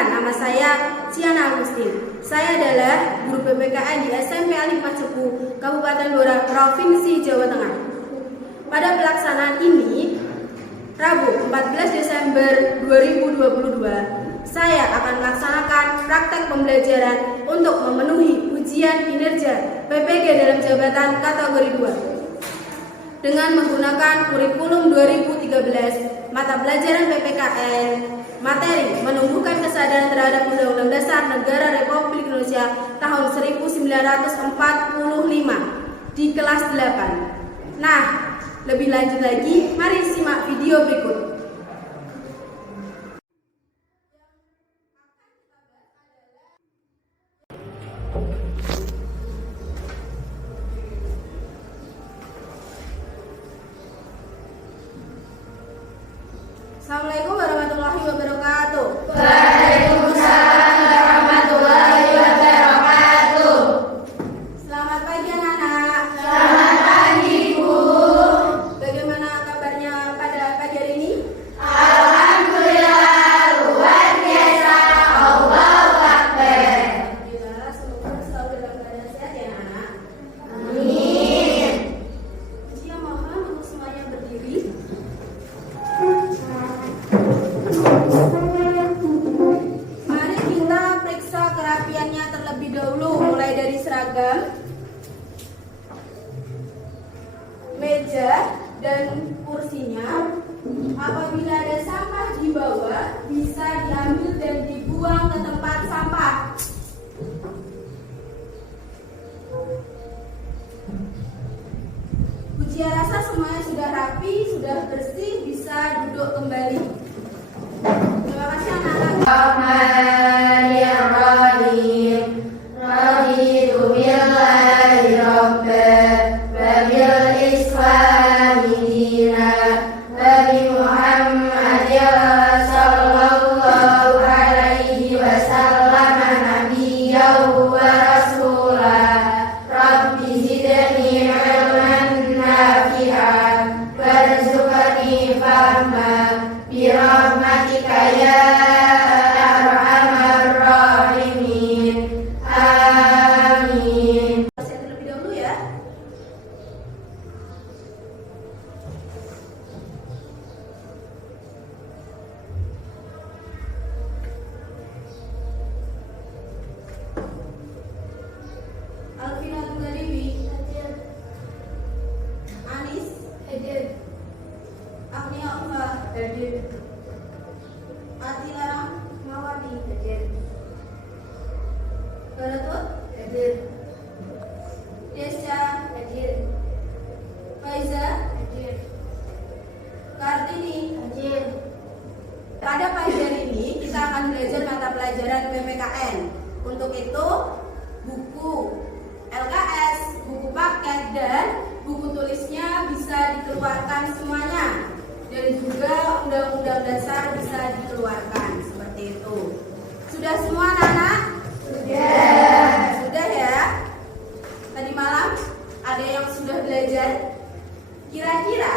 Perkenalkan, nama saya Ciana Agustin. Saya adalah guru PPKN di SMP Al-Hikmah Cepu, Kabupaten Blora, Provinsi Jawa Tengah. Pada pelaksanaan ini, Rabu 14 Desember 2022, saya akan melaksanakan praktek pembelajaran untuk memenuhi ujian kinerja PPG dalam jabatan kategori 2 dengan menggunakan kurikulum 2013, mata pelajaran PPKN, materi menumbuhkan kesadaran terhadap Undang-Undang Dasar Negara Republik Indonesia tahun 1945 di kelas 8. Nah, lebih lanjut lagi, mari simak video berikut. Assalamualaikum warahmatullahi wabarakatuh. Waalaikumsalam warahmatullahi wabarakatuh. Selamat pagi anak-anak. Selamat pagi, Bu. Bagaimana kabarnya pada pagi hari ini? Alhamdulillah, luar biasa. Allahu Akbar. Alhamdulillah, semoga selalu dalam keadaan sehat ya anak. Amin. Ujian mohon untuk semuanya berdiri. Mari kita periksa kerapiannya terlebih dahulu, mulai dari seragam, meja, dan kursinya. Apabila ada sampah di bawah, bisa diambil dan dibuang ke tempat sampah. Ujian rasa semuanya sudah rapi, sudah bersih, bisa duduk kembali. Terima kasih anak-anak. Bismillahirrahmanirrahim. Raditu billahi rabban wa bil islami dinan wa bi Muhammadin sallallahu alaihi wasallam nabiyyan wa rasulah. Rabbi zidni ilman nafi'an warzuqni fahman bi rahmatika ya arhamar rahimin. Amin. Saya terlebih dahulu ya. Alvina Tunggadewi, Anis, Agnia Umar, Atilara Mawati, Galatut, Desya, Faiza, Kartini. Pada pagi hari ini kita akan belajar mata pelajaran PPKN. Untuk itu, buku LKS, buku paket, dan buku tulisnya bisa dikeluarkan semuanya. Dan juga Undang-Undang Dasar bisa dikeluarkan. Seperti itu. Sudah semua anak-anak? Sudah ya? Tadi malam ada yang sudah belajar? Kira-kira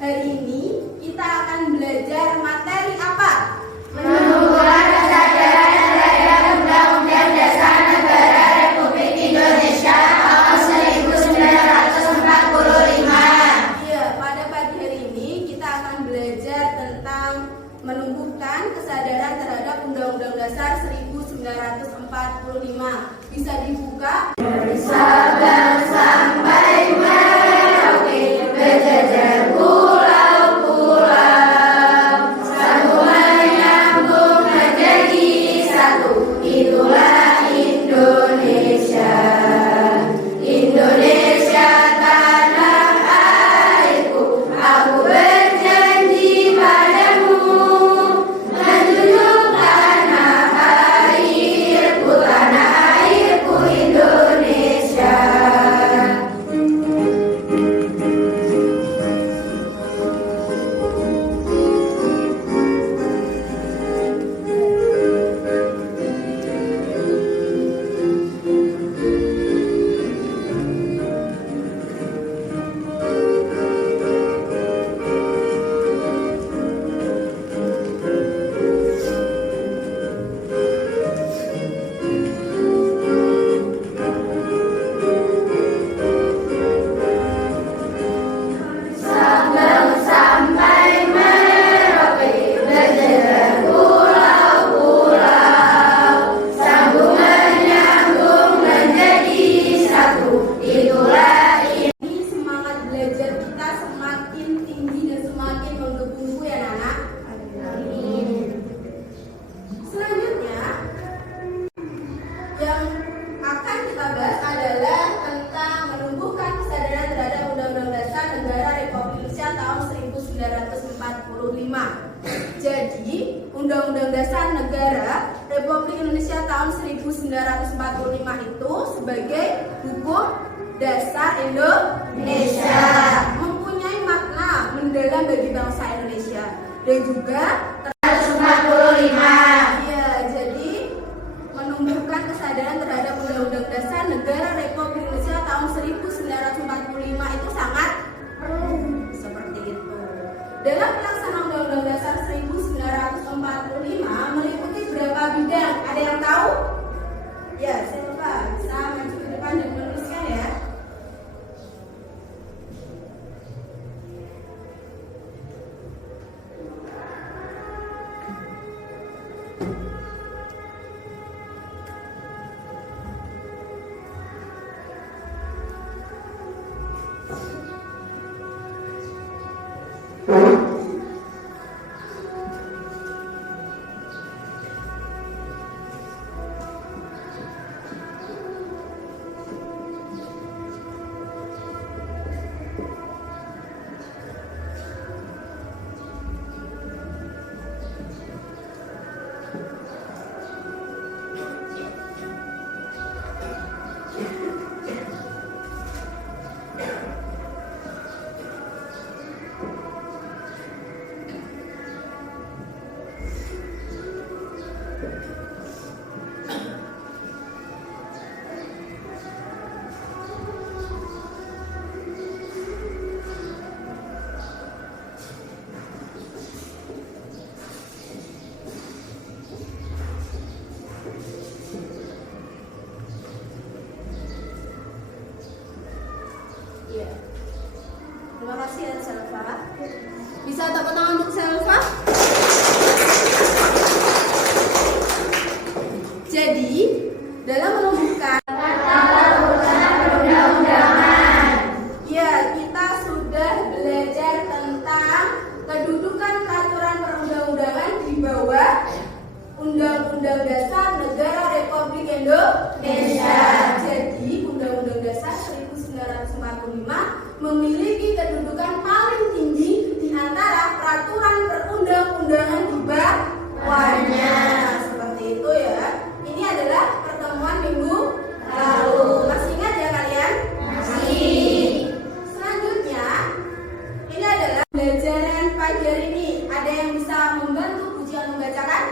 hari ini kita akan belajar materi apa? Menumbuhkan kesadaran terhadap Undang-Undang Dasar Negara Republik Indonesia tahun 1945. Iya, pada pagi hari ini kita akan belajar tentang menumbuhkan kesadaran terhadap Undang-Undang Dasar 1945. Bisa dibuka. Sabang sampai Merauke berjajar pulau-pulau, sambungan nyambung menjadi satu. Itulah Indonesia. Indonesia tanah airku, aku berjanji padamu menjunjung tanah airku Indonesia. Indonesia tahun 1945 itu sebagai hukum dasar Indonesia, mempunyai makna mendalam bagi bangsa Indonesia dan juga 145. ya, jadi menumbuhkan kesadaran terhadap Undang-Undang Dasar Negara Republik Indonesia tahun 1945 itu sangat seperti itu. Dalam pelaksanaan Undang-Undang Dasar 1945 meliputi berapa bidang? Ada yang tahu? Ya, saya lupa. Bisa maju ke depan dan menuliskan ya. Ya. Terima kasih ya Selva. Bisa tepuk tangan untuk Selva? Jadi, dalam menumbuhkan ya, kita sudah belajar tentang kedudukan peraturan perundang-undangan di bawah Undang-Undang Dasar Negara Republik Indonesia. Jadi, Undang-Undang Dasar 1945 memiliki kedudukan paling tinggi di antara peraturan perundang-undangan di bawahnya. Seperti itu ya. Ini adalah pertemuan minggu lalu. Masih ingat ya kalian? Masih. Selanjutnya, ini adalah pembelajaran pagi hari ini. Ada yang bisa membantu ujian membacakan?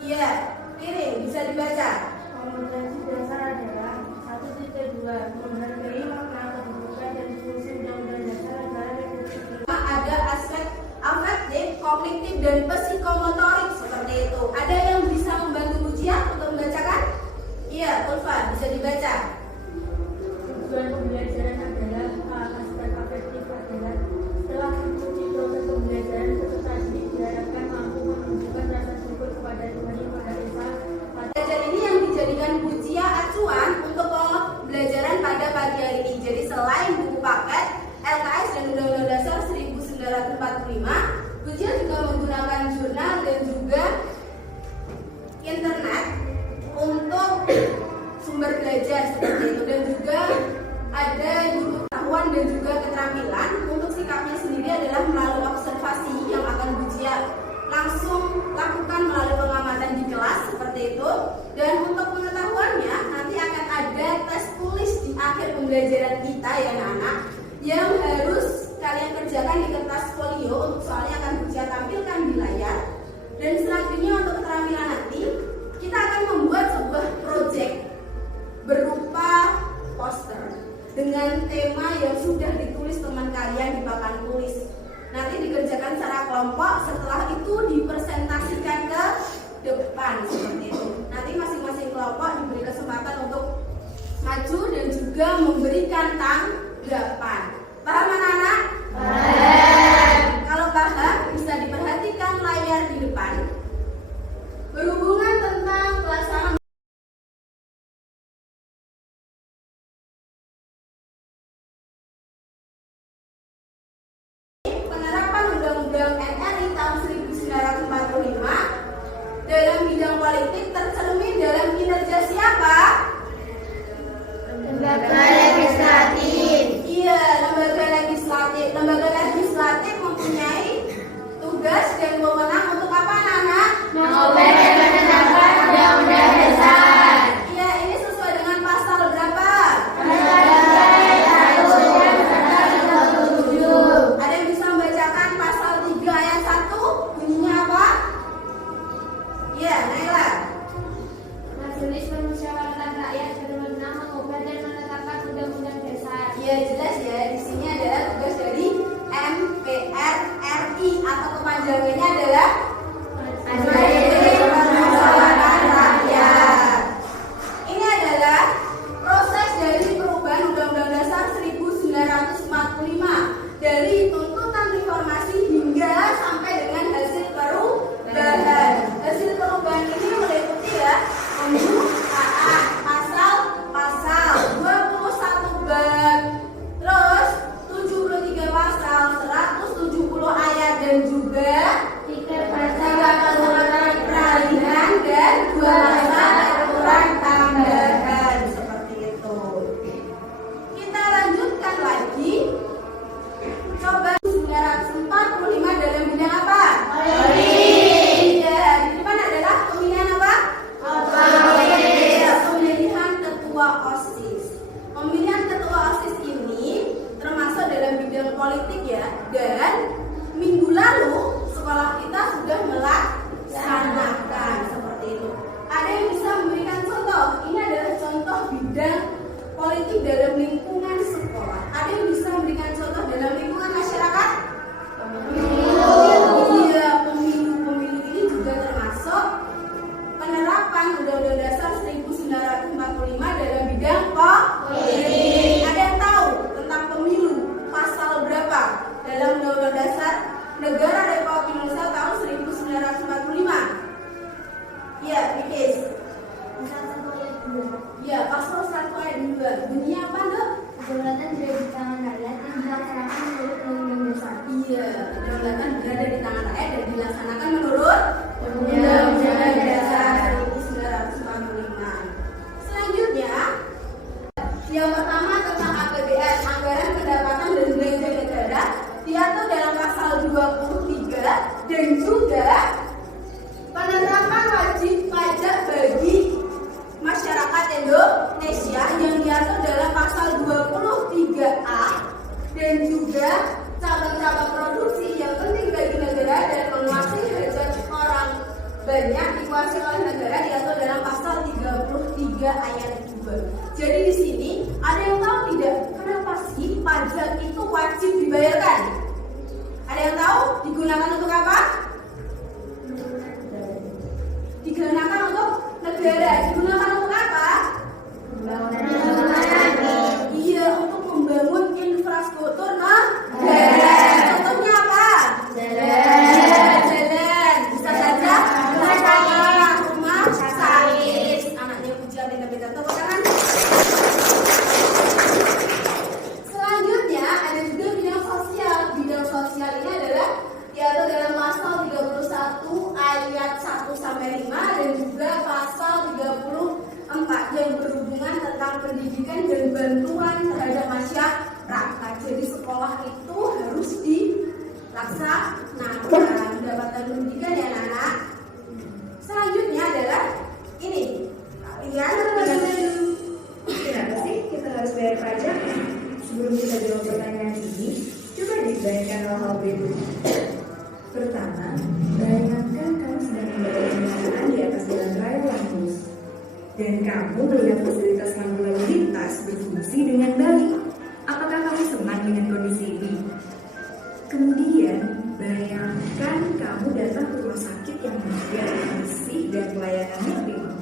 Iya, piring bisa dibaca. Kompetensi dasar adalah 1.2 menghargai makna kedudukan dan fungsi Undang-Undang Dasar Negara Republik Indonesia. Ada aspek afektif, kognitif, dan psikomotorik seperti itu. Ada yang bisa membantu ujian untuk membacakan? Iya, Ulfa bisa dibaca. Tujuan pembelajaran adalah aspek afektif adalah setelah mengikuti proses pembelajaran peserta didik diharapkan mampu menunjukkan rasa syukur kepada Tuhan Yang Maha Esa. Belajar ini yang dijadikan bucia acuan untuk pembelajaran pada pagi hari ini. Jadi selain buku paket, LKS dan Undang-Undang Dasar 1945, ujian juga menggunakan jurnal dan juga internet untuk sumber belajar seperti itu, dan juga ada buku pengetahuan dan juga keterampilan. Untuk sikapnya sendiri adalah melalui observasi yang akan Bujia langsung lakukan melalui pengamatan di kelas seperti itu. Dan untuk pengetahuannya nanti akan ada tes tulis di akhir pembelajaran kita ya anak-anak, yang harus kalian kerjakan di kertas folio. Untuk soalnya akan Bujia tampilkan di layar. Dan selanjutnya untuk keterampilan nanti kita akan membuat sebuah proyek berupa poster dengan tema yang sudah ditulis teman kalian di papan tulis. Nanti dikerjakan secara kelompok, setelah itu dipresentasikan ke depan seperti itu. Nanti masing-masing kelompok diberi kesempatan untuk maju dan juga memberikan tanggapan. Paham anak-anak? Paham. Kalau paham bisa diperhatikan layar di depan. Berhubungan tentang pelaksanaan penerapan Undang-Undang NRI tahun 1945 dalam bidang politik tercermin dalam kinerja siapa? Lembaga legislatif. Iya, lembaga legislatif. Lembaga legislatif Ya jelas ya, di sini adalah tugas dari MPR RI atau kepanjangannya adalah Majelis Permusyawaratan Rakyat. Ini adalah proses dari perubahan Undang-Undang Dasar 1945 dari tuntutan reformasi hingga sampai dengan hasil perubahan. Hasil perubahan ini meliputi ya pasal 21 bab, terus 73 pasal, 170 ayat dan juga 3 peraturan peralihan dan 2 pasal aturan tambahan seperti itu. Kita lanjutkan lagi. Coba 1945 dalam bidang apa? Ya, di depan adalah pemilihan apa? Pemilihan ketua OSIS. Pemilihan ketua OSIS ini termasuk dalam bidang politik ya. Dan minggu lalu sekolah kita sudah melaksanakan seperti itu. Ada yang bisa memberikan contoh? Ini adalah contoh bidang politik dalam lingkungan sekolah. Ada yang bisa memberikan contoh dalam lingkungan masyarakat? Iya, pemilu ini juga termasuk penerapan Undang-Undang Dasar 1945 dalam bidang politik. Ada yang tahu tentang pemilu pasal berapa dalam Undang-Undang Dasar Negara Republik Indonesia tahun 1945? Ya, Bikis. Ya, pasal 1 ayat 2. Bunyinya apa, Dok? Kedaulatan berada di tangan rakyat yang dilaksanakan menurut Undang-Undang Dasar. Iya, kedaulatan berada di tangan rakyat dan dilaksanakan menurut Undang-Undang Dasar 1945. Selanjutnya, yang pertama tentang APBN, anggaran pendapatan dan belanja negara, diatur dalam pasal 23 dan juga penerapan wajib pajak bagi masyarakat Indonesia yang diatur dalam pasal 23A dan juga cabang-cabang produksi yang penting bagi negara dan menguasai hajat orang banyak dikuasai oleh negara diatur dalam pasal 33 ayat 2. Jadi di sini ada yang tahu tidak kenapa sih pajak itu wajib dibayarkan? Ada yang tahu digunakan untuk apa? Digunakan untuk negara. Digunakan untuk apa? Iya, untuk membangun infrastruktur negara. Contohnya apa? Jalan. Bisa saja rumah sakit. Anaknya pujian dan kita tahu kan? Selanjutnya ada juga bidang sosial. Bidang sosial ini adalah diatur dalam pasal 31 ayat 1 sampai 5 dan juga pasal 34 yang berhubungan tentang pendidikan dan bantuan terhadap masyarakat. Jadi sekolah itu harus dilaksanakan mendapatkan pendidikan ya anak-anak. Selanjutnya adalah ini. Kenapa sih kita harus bayar pajak? Sebelum kita jawab pertanyaan ini, coba dibayangkan hal-hal berikut. Pertama, bayangkan kamu sedang membawa kendaraan di atas jalan raya yang mulus, dan kamu melihat fasilitas lampu lalu lintas berfungsi dengan baik. Apakah kamu senang dengan kondisi ini? Kemudian, bayangkan kamu datang ke rumah sakit yang menyediakan bersih dan pelayanannya prima.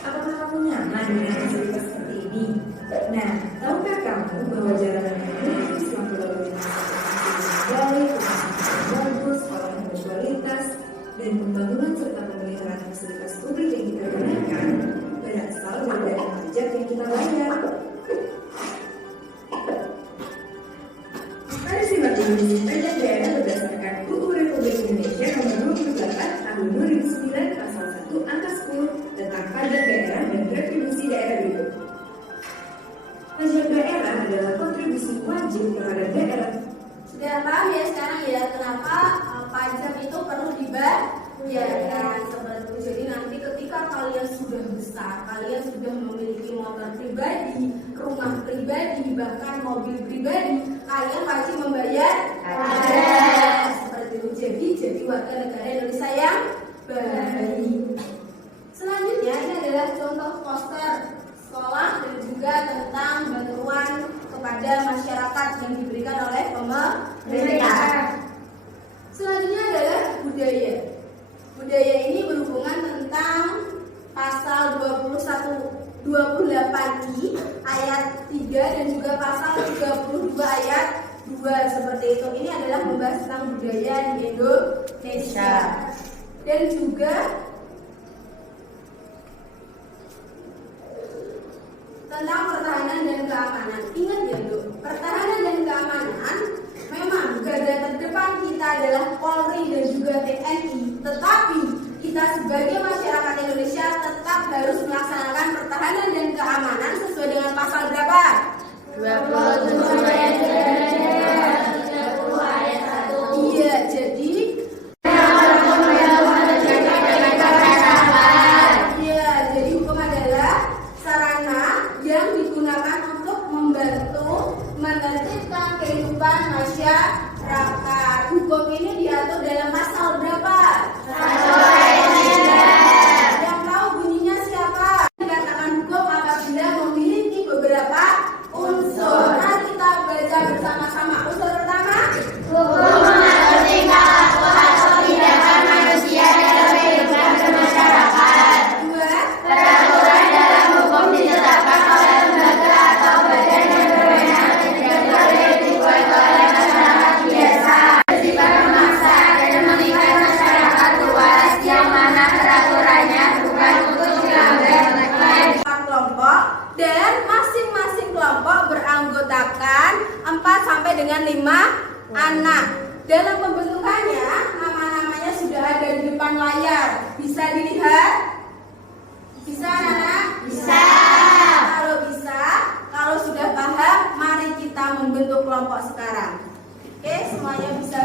Apakah kamu nyaman dengan fasilitas seperti ini? Nah, tahukah kamu bahwa jalanan yang mulus, lampu lalu lintas baik, bagus, sekolah yang berkualitas, dan pembangunan serta pemeliharaan fasilitas publik yang kita gunakan berasal dari pajak yang kita bayar. Mari simak dulu pajak daerah berdasarkan UU Republik Indonesia Nomor 28 Tahun 2009 Pasal 1 Angka 10 tentang pajak daerah dan retribusi daerah berikut. Pajak daerah adalah kontribusi wajib terhadap daerah. Sudah paham ya sekarang ya kenapa pajak itu perlu dibayarkan seperti itu. Jadi nanti ketika kalian sudah besar, kalian sudah memiliki motor pribadi, rumah pribadi, bahkan mobil pribadi, kalian wajib membayar pajak seperti itu. Jadi warga negara Indonesia yang baik. Selanjutnya ini adalah contoh poster sekolah dan juga tentang bantuan kepada masyarakat. 28I ayat 3 dan juga pasal 32 ayat 2 seperti itu. Ini adalah membahas tentang budaya di Indonesia. Dan juga tentang pertahanan dan keamanan. Ingat ya, Bu, pertahanan dan keamanan memang garda terdepan kita adalah Polri dan juga TNI. Tetapi kita sebagai masyarakat Indonesia tetap harus melaksanakan pertahanan dan keamanan sesuai dengan pasal berapa? 27 ayat 30 ayat 1. Iya, jadi hukum adalah sarana yang digunakan untuk membantu menertibkan kehidupan masyarakat. Hukum ini diatur dalam pasal berapa? Yang tahu bunyinya siapa? Dikatakan hukum apabila memiliki beberapa unsur. Mari kita baca bersama-sama. Unsur pertama, Hukum mengaturkan perilaku atau tindakan manusia dalam kehidupan bermasyarakat. dua, Peraturan dalam hukum ditetapkan oleh lembaga atau badan yang berwenang dan tidak boleh dibuat oleh masyarakat biasa. Bersifat memaksa dan mengikat masyarakat luas yang mana peraturannya bukan untuk dilanggar oleh kelompok dan masing-masing kelompok beranggotakan 4 sampai dengan 5 anak. Dalam pembentukannya, nama-namanya sudah ada di depan layar. Bisa dilihat? Bisa, anak-anak? Bisa. Kalau bisa, kalau sudah paham, mari kita membentuk kelompok sekarang. Oke, semuanya bisa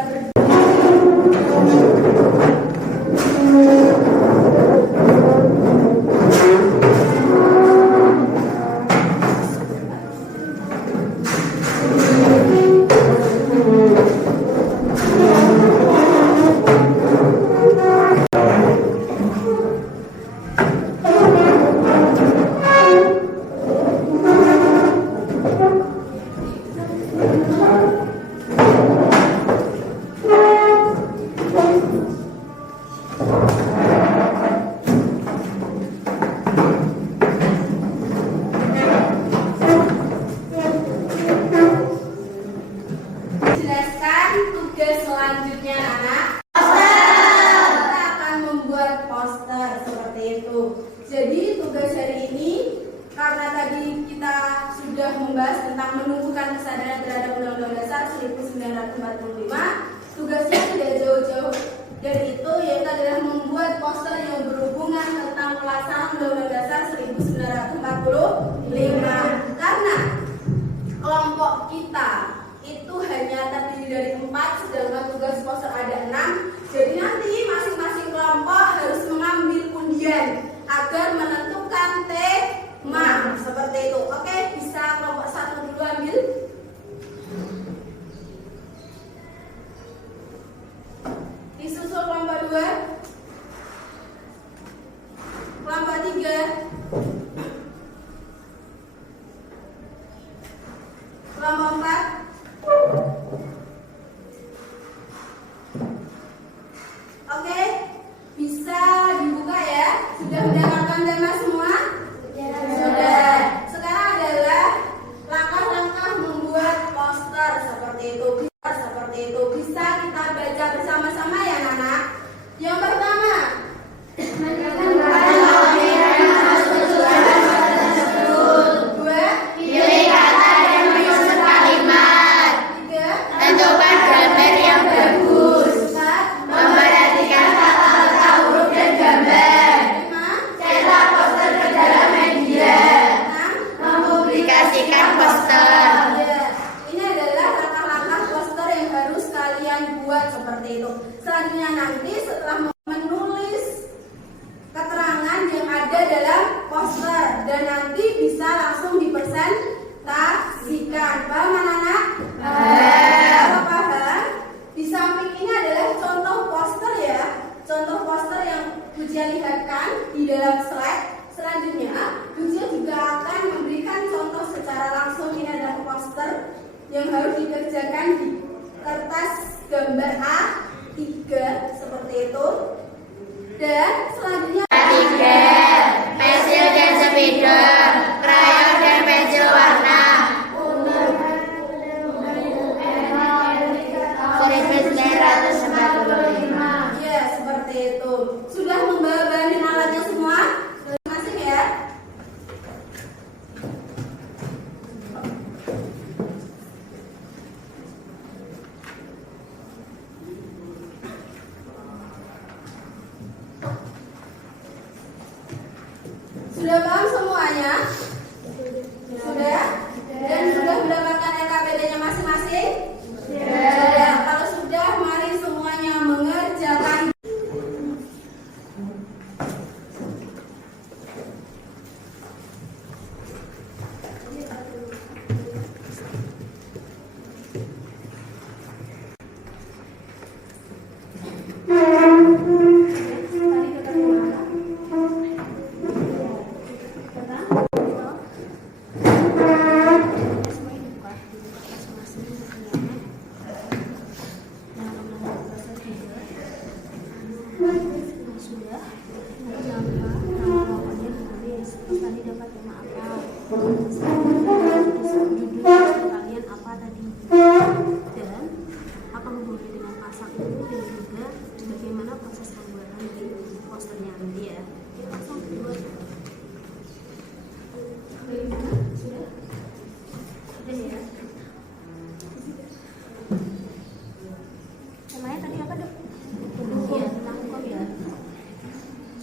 jelaskan tugas selanjutnya, anak. Kita akan membuat poster seperti itu. Jadi tugas hari ini, karena tadi kita sudah membahas tentang menumbuhkan kesadaran terhadap Undang-Undang Dasar 1945, tugasnya tidak jauh-jauh dari itu, yaitu adalah membuat poster yang berhubungan tentang pelaksanaan Undang-Undang Dasar 1945. Karena kelompok kita itu hanya terdiri dari 4, sedangkan tugas poster ada 6. Jadi nanti masing-masing kelompok harus mengambil undian agar menentukan tema seperti itu. Oke, bisa kelompok 1 dulu ambil. Disusul kelompok 2, kelompok 3, kelompok 4, oke, bisa dibuka ya. Sudah mendapatkan tema semua? Sudah. Sekarang adalah langkah-langkah membuat poster seperti itu. Bisa kita baca bersama-sama ya, Nana. Yang pertama, dua, pilih kata dan menyusun kalimat. tiga, Tentukan gambar yang bagus. empat, Memperhatikan tata huruf dan gambar. lima, Cetak poster ke dalam media. enam. Mempublikasikan poster. Ya, ini adalah langkah-langkah poster yang harus kalian buat seperti itu. Selanjutnya nanti setelah menulis keterangan yang ada dalam poster dan nanti bisa langsung dipresentasikan. Paham anak-anak? Kalau paham, di samping ini adalah contoh poster ya. Contoh poster yang Ujian lihatkan di dalam slide. Selanjutnya, Ujian juga akan memberikan contoh secara langsung. Ini adalah poster yang harus dikerjakan di kertas gambar A3 seperti itu. Dan selanjutnya Pensil dan spidol. Sudah paham semuanya? Sudah? Dan sudah mendapatkan LKPD-nya masing-masing? Sudah. Kalau sudah, mari semuanya mengerjakan.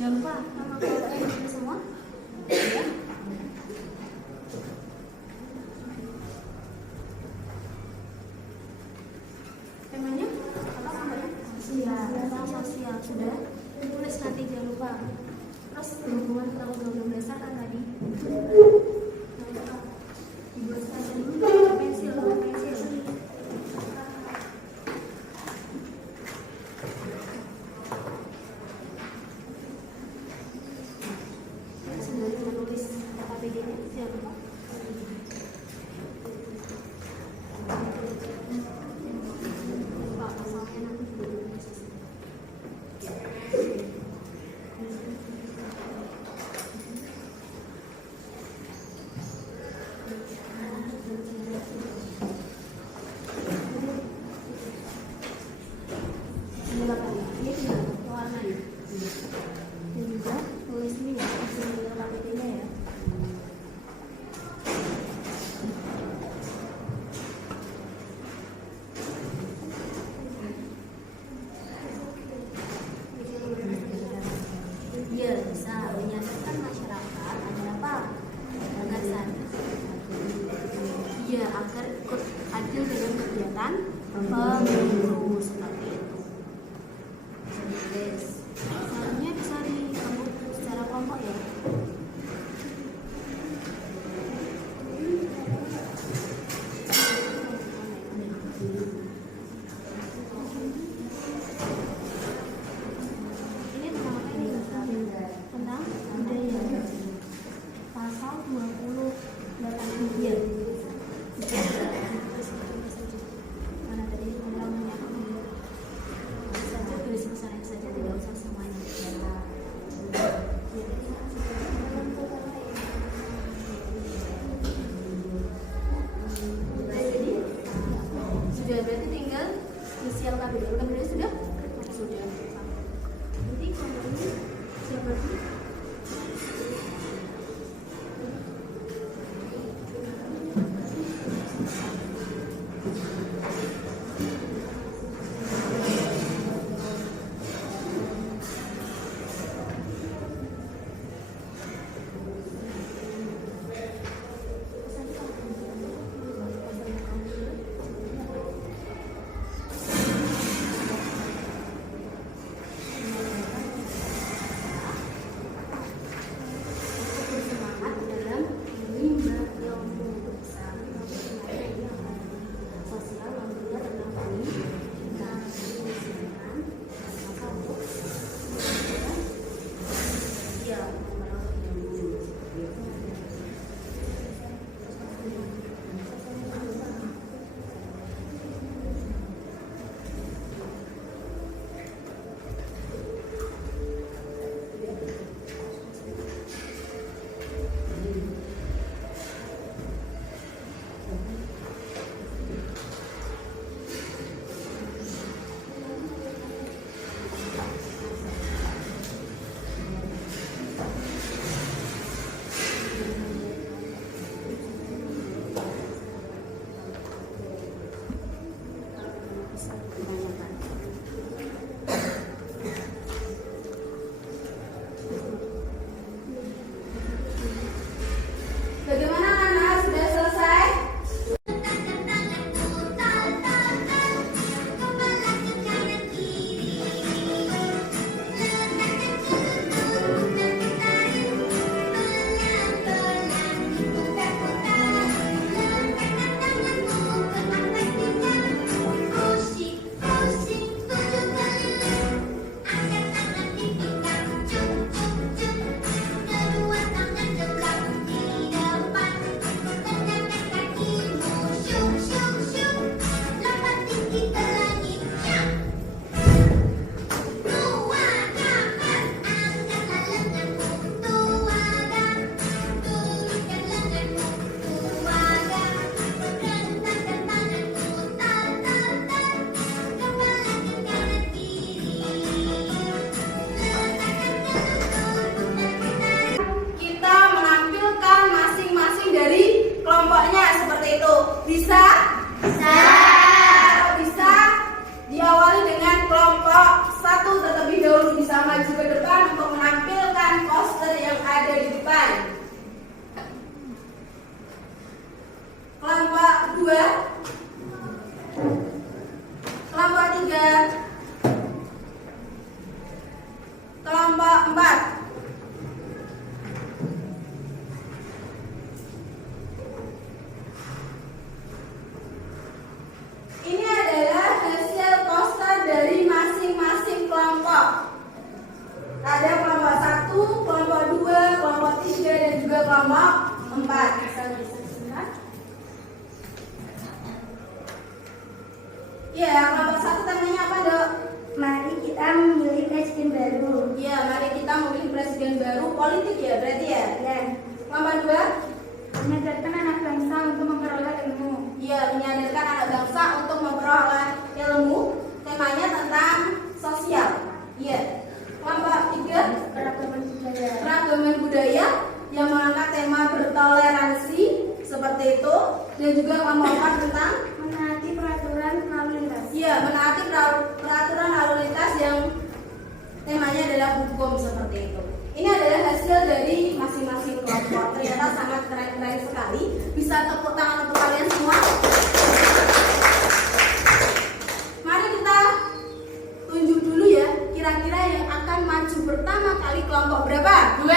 Jangan lupa nama keluarga semua. Ya. Temanya apa namanya? Sosial sudah. Tulis nanti jangan lupa. Terus berhubungan tahun 2016 kan tadi. Dibuat saja dulu pensil. juga kelompok 4. Ya, kelompok 1 temanya apa, Dok? Mari kita memilih presiden baru. Ya, mari kita memilih presiden baru, politik ya berarti ya? Ya, Kelompok 2? menyadarkan anak bangsa untuk memperoleh ilmu. Ya, menyadarkan anak bangsa untuk memperoleh ilmu. Temanya tentang sosial. Ya. Kelompok 3? Keragaman budaya. Keragaman budaya yang mengangkat tema bertoleransi seperti itu. Dan juga kelompok 4 tentang Menaati peraturan lalu lintas. ya, menaati peraturan lalu lintas yang temanya adalah hukum seperti itu. Ini adalah hasil dari masing-masing kelompok. Ternyata sangat keren-keren sekali. Bisa tepuk tangan untuk kalian semua. Mari kita tunjuk dulu ya, kira-kira yang akan maju pertama kali kelompok berapa? 2.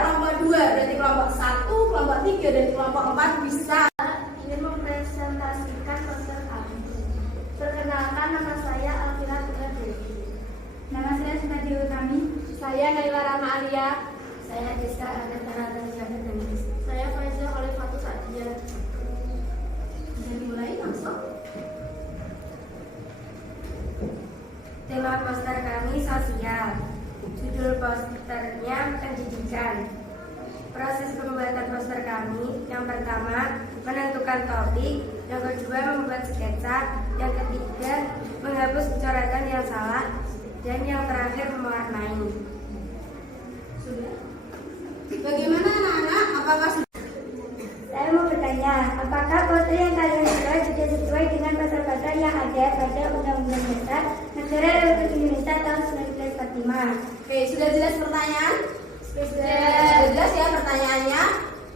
Kelompok 2, berarti kelompok 1, kelompok 3, dan kelompok 4 bisa. Ingin mempresentasikan poster kami. Perkenalkan, nama saya Alvira Putra Dewi. Nama saya Sinta Dewi Kami. Saya Naila Rama Alia. Saya Desa Agatara Tanjana Danis. Saya Faiza oleh Fatu Sadia. Bisa dimulai langsung. Tema poster kami sosial. Judul posternya pendidikan. Proses pembuatan poster kami, yang pertama menentukan topik, yang kedua membuat sketsa, yang ketiga menghapus coretan yang salah, dan yang terakhir mewarnai. Sudah. Bagaimana anak-anak? Apakah sudah? Saya mau bertanya, apakah poster yang kalian buat sudah sesuai dengan pasal-pasal yang ada pada Undang-Undang Dasar Negara Republik Indonesia tahun 1945? Oke, sudah jelas pertanyaan? Sudah. Sudah jelas ya pertanyaannya?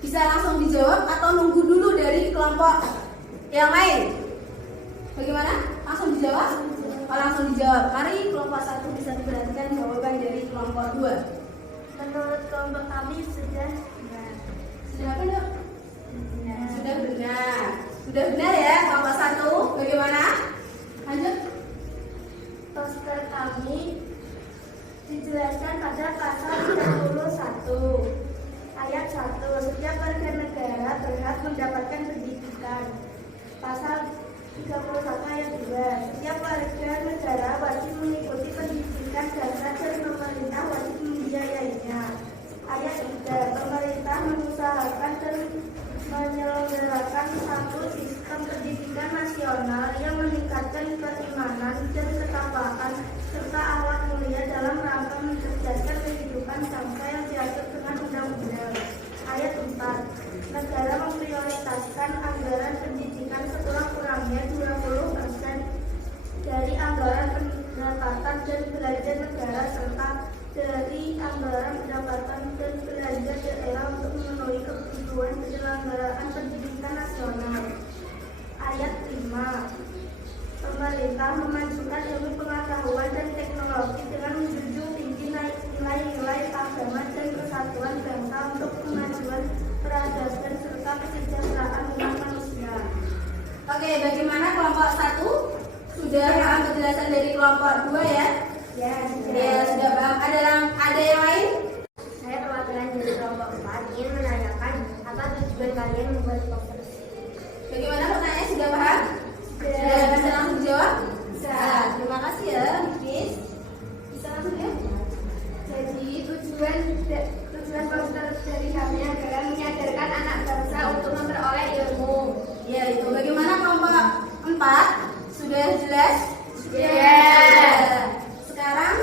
Bisa langsung dijawab atau nunggu dulu dari kelompok yang lain? Bagaimana? Langsung dijawab? Oh, langsung dijawab. Mari kelompok 1 bisa diperhatikan jawaban dari kelompok 2. Menurut kelompok kami sudah. Sudah apa, Dok? Sudah benar. Sudah benar ya kelompok 1. Bagaimana? Lanjut. Poster kami dijelaskan pada pasal 31 ayat 1. Setiap warga negara berhak mendapatkan pendidikan. Pasal 31 ayat 2. Setiap warga negara wajib mengikuti pendidikan dasar dan pemerintah wajib membiayainya. Ayat 3. Pemerintah mengusahakan dan menyelenggarakan satu sistem pendidikan nasional yang meningkatkan keimanan dan ketakwaan serta akhlak mulia dalam rangka mencerdaskan kehidupan bangsa yang diatur dengan undang-undang. Ayat 4. Negara memprioritaskan anggaran pendidikan sekurang-kurangnya 20% dari anggaran pendapatan dan belanja negara serta dari anggaran pendapatan dan belanja daerah untuk memenuhi kebutuhan penyelenggaraan pendidikan nasional. Ayat 5. Pemerintah memajukan ilmu pengetahuan dan teknologi dengan menjunjung tinggi nilai-nilai agama dan persatuan bangsa untuk kemajuan peradaban serta kesejahteraan umat manusia. Oke, bagaimana kelompok 1? Sudah paham penjelasan dari kelompok 2 ya? Ya, Ya, sudah paham. Ada yang lain? Saya perwakilan dari kelompok 4 ingin menanyakan apa tujuan kalian membuat poster. Bagaimana pertanyaannya? Sudah paham? Sudah bisa langsung dijawab? Bisa. Terima kasih ya, Miss. Bisa langsung ya? Jadi tujuan poster dari kami adalah menyadarkan anak bangsa untuk memperoleh ilmu. Ya, itu. Bagaimana kelompok 4? Sudah jelas? Sudah. Sekarang,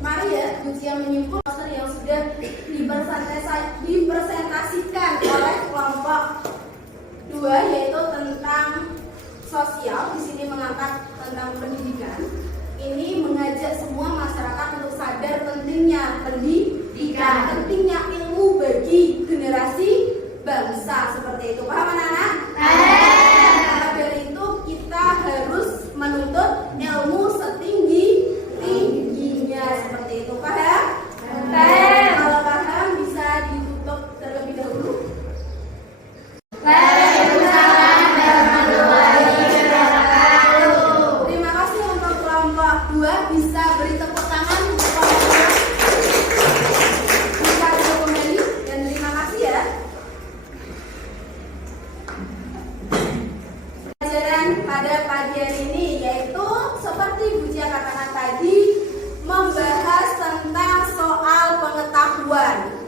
mari ya, uji yang menyimpul poster yang sudah dipresentasikan oleh kelompok 2, yaitu tentang sosial. Di sini mengangkat tentang pendidikan. Ini mengajak semua masyarakat untuk sadar pentingnya pendidikan, pentingnya ilmu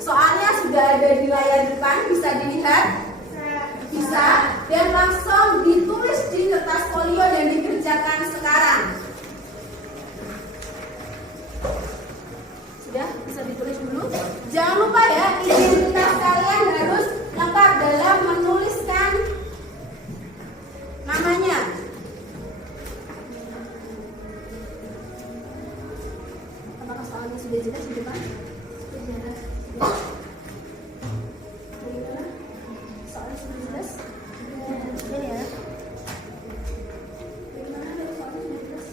Soalnya sudah ada di layar depan, bisa dilihat? Bisa. Dan langsung ditulis di kertas folio dan dikerjakan sekarang. Sudah bisa ditulis dulu. Jangan lupa ya, identitas kalian harus lengkap dalam menuliskan namanya. Apakah soalnya sudah jelas di depan? Sudah. Bagaimana? Soalnya sudah jelas? Sudah ya. Bagaimana kalau soalnya sudah jelas?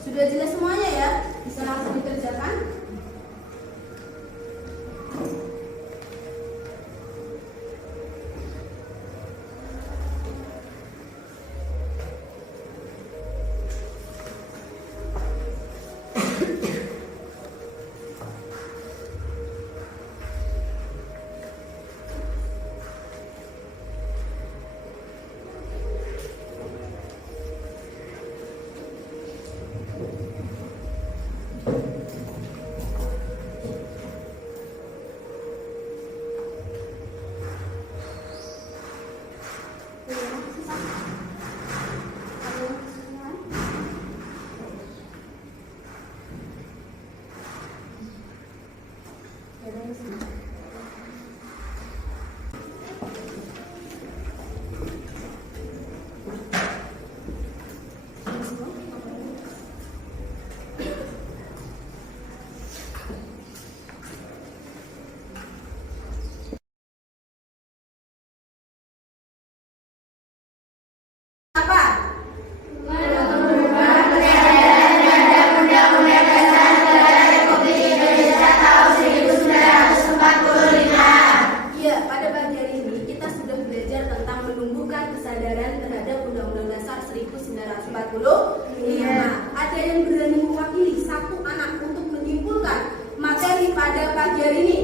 Sudah jelas semuanya ya? Bisa langsung dikerjakan? Apa? Iya, pada pagi hari ini kita sudah belajar tentang menumbuhkan kesadaran terhadap Undang-Undang Dasar 1945. Ada yang berani mewakili satu anak untuk menyimpulkan materi pada pagi hari ini?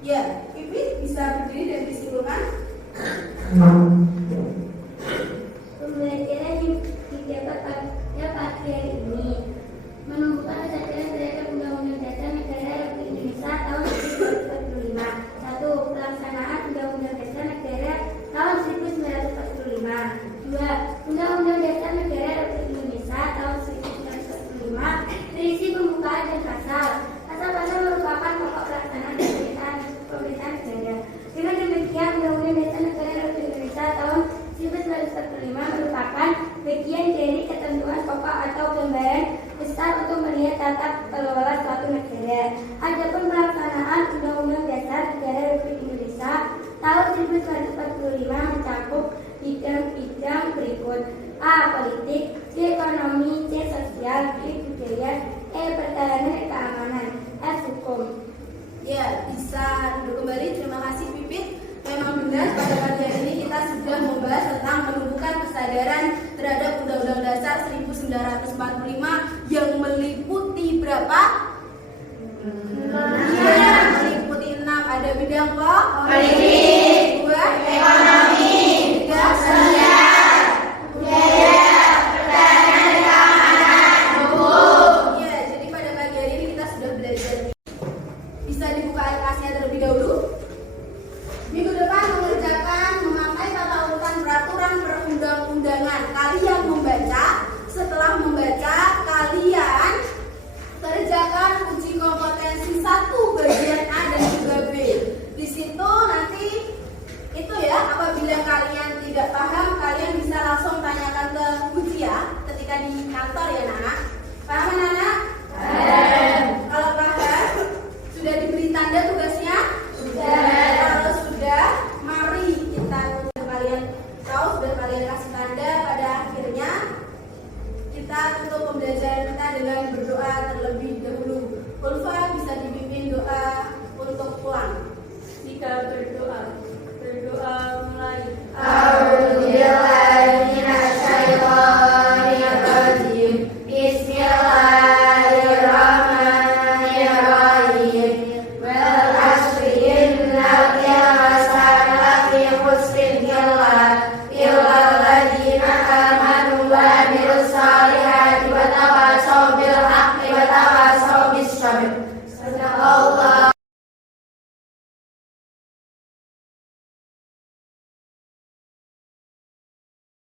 Ya, Pipit bisa berdiri dan disimpulkan. Pembelajaran didapat pada pagi hari ini menumbuhkan kesadaran terhadap Undang-Undang Dasar Negara Republik Indonesia tahun 1945. 1. Pelaksanaan Undang-Undang Dasar Negara tahun 1945. 2. Undang-Undang Dasar Negara Republik Indonesia tahun 1945 berisi pembukaan dan pasal. Pasal-pasal merupakan pokok pelaksanaan pemerintahan negara. Dengan demikian, Undang-Undang Dasar Negara Republik Indonesia tahun 1945 merupakan bagian dari ketentuan pokok atau gambaran besar untuk melihat tata kelola suatu negara. Adapun pelaksanaan Undang-Undang Dasar Negara Republik Indonesia tahun 1945 mencakup bidang-bidang berikut: A. Politik, B. Ekonomi, C. Sosial, D. Budaya, E. Pertahanan dan Keamanan, F. Hukum. Ya, bisa duduk kembali. Terima kasih Pipit. Memang benar pada pagi hari ini kita sudah membahas tentang menumbuhkan kesadaran terhadap Undang-Undang Dasar 1945 yang meliputi berapa? Iya, meliputi 6. Ada bidang politik, 2 ekonomi, 3 sosial, budaya, pertahanan dan keamanan, hukum. Iya, jadi pada pagi hari ini kita sudah belajar. Bisa dibuka kelasnya terlebih dahulu. Minggu depan mengerjakan memakai tata urutan peraturan perundang-undangan. Kalian membaca, setelah membaca kalian kerjakan uji kompetensi 1 bagian A dan juga B. Di situ nanti itu ya, apabila kalian tidak paham kalian bisa langsung tanyakan ke uji ya ketika di kantor ya Nak. Paham anak-anak? Kalau paham, sudah diberi tanda tugasnya? Kalau sudah, mari kita kalian tahu sudah kalian kasih tanda. Pada akhirnya kita tutup pembelajaran kita dengan